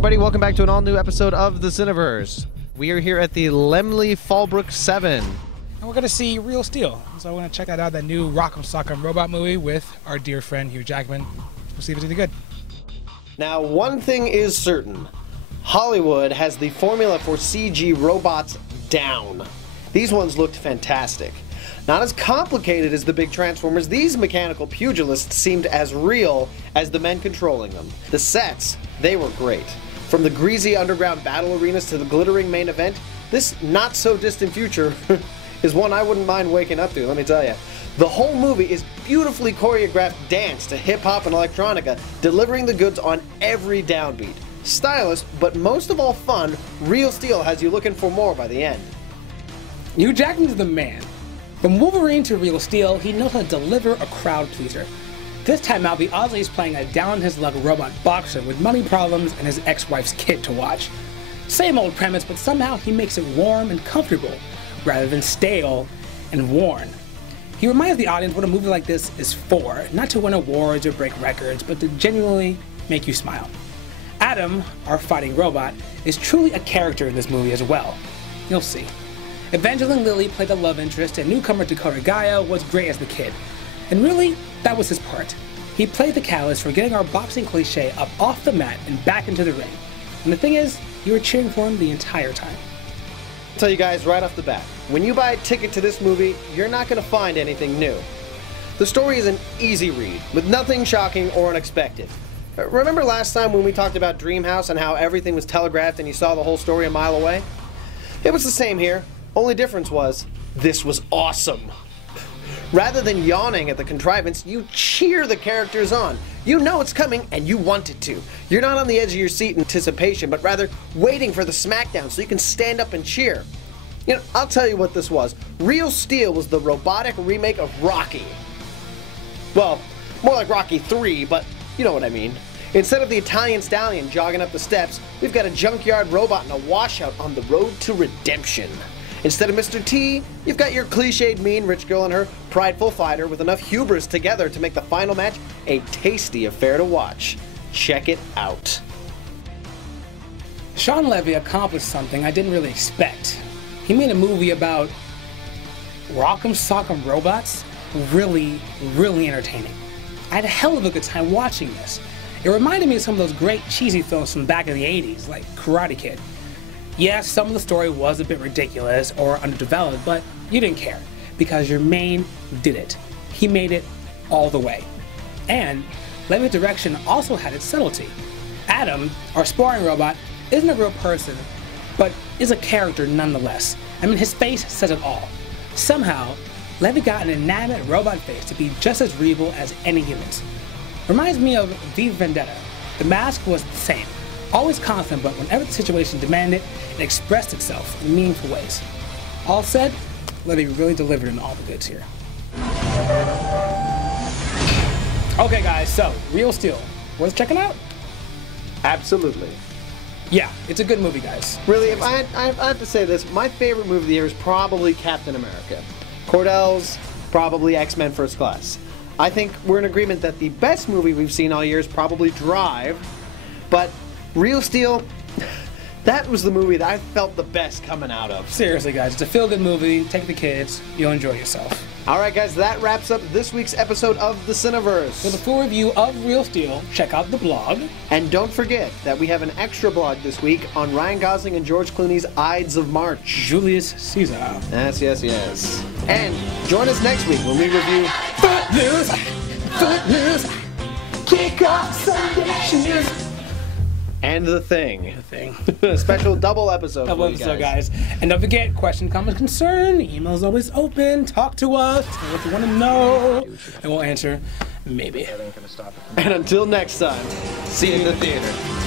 everybody, welcome back to an all-new episode of the Cineverse. We are here at the Laemmle Fallbrook 7. And we're going to see Real Steel. So I want to check out the new Rock'em Sock'em Robot movie with our dear friend Hugh Jackman. We'll see if it's any good. Now, one thing is certain. Hollywood has the formula for CG robots down. These ones looked fantastic. Not as complicated as the big Transformers, these mechanical pugilists seemed as real as the men controlling them. The sets, they were great. From the greasy underground battle arenas to the glittering main event, this not-so-distant future is one I wouldn't mind waking up to, let me tell you. The whole movie is beautifully choreographed dance to hip-hop and electronica, delivering the goods on every downbeat. Stylish, but most of all fun, Real Steel has you looking for more by the end. Hugh Jackman's the man. From Wolverine to Real Steel, he knows how to deliver a crowd pleaser. This time out, the odds he's playing a down-his-luck robot boxer with money problems and his ex-wife's kid to watch. Same old premise, but somehow he makes it warm and comfortable, rather than stale and worn. He reminds the audience what a movie like this is for, not to win awards or break records, but to genuinely make you smile. Adam, our fighting robot, is truly a character in this movie as well. You'll see. Evangeline Lilly played the love interest, and newcomer Dakota Gaia was great as the kid. And really, that was his part. He played the catalyst for getting our boxing cliche up off the mat and back into the ring. And the thing is, you were cheering for him the entire time. I'll tell you guys right off the bat, when you buy a ticket to this movie, you're not going to find anything new. The story is an easy read, with nothing shocking or unexpected. Remember last time when we talked about Dreamhouse and how everything was telegraphed and you saw the whole story a mile away? It was the same here. Only difference was, this was awesome. Rather than yawning at the contrivance, you cheer the characters on. You know it's coming and you want it to. You're not on the edge of your seat in anticipation, but rather waiting for the smackdown so you can stand up and cheer. You know, I'll tell you what this was. Real Steel was the robotic remake of Rocky. Well, more like Rocky 3, but you know what I mean. Instead of the Italian stallion jogging up the steps, we've got a junkyard robot and a washout on the road to redemption. Instead of Mr. T, you've got your cliched mean rich girl and her prideful fighter with enough hubris together to make the final match a tasty affair to watch. Check it out. Shawn Levy accomplished something I didn't really expect. He made a movie about Rock'em Sock'em robots, really entertaining. I had a hell of a good time watching this. It reminded me of some of those great cheesy films from back in the 80s, like Karate Kid. Yes, some of the story was a bit ridiculous or underdeveloped, but you didn't care, because your main did it. He made it all the way. And Levy's direction also had its subtlety. Adam, our sparring robot, isn't a real person, but is a character nonetheless. I mean, his face says it all. Somehow, Levy got an inanimate robot face to be just as real as any humans. Reminds me of V Vendetta. The mask was the same. Always constant, but whenever the situation demanded, it expressed itself in meaningful ways. All said, Levy really delivered in all the goods here. Okay guys, so, Real Steel. Worth checking out? Absolutely. Yeah, it's a good movie, guys. Really, if I have to say this, my favorite movie of the year is probably Captain America. Cordell's probably X-Men First Class. I think we're in agreement that the best movie we've seen all year is probably Drive, but Real Steel, that was the movie that I felt the best coming out of. Seriously, guys, it's a feel-good movie. Take the kids. You'll enjoy yourself. Alright guys, that wraps up this week's episode of The Cineverse. For the full review of Real Steel, check out the blog. And don't forget that we have an extra blog this week on Ryan Gosling and George Clooney's Ides of March. Julius Caesar. Yes. And join us next week when we review Footloose, kick off Sunday shoes. And The Thing. Special double episode. Double episode, guys. And don't forget, question, comment, concern. Email's always open. Talk to us. Tell us what you want to know. And we'll answer, maybe. And until next time, see you in the theater.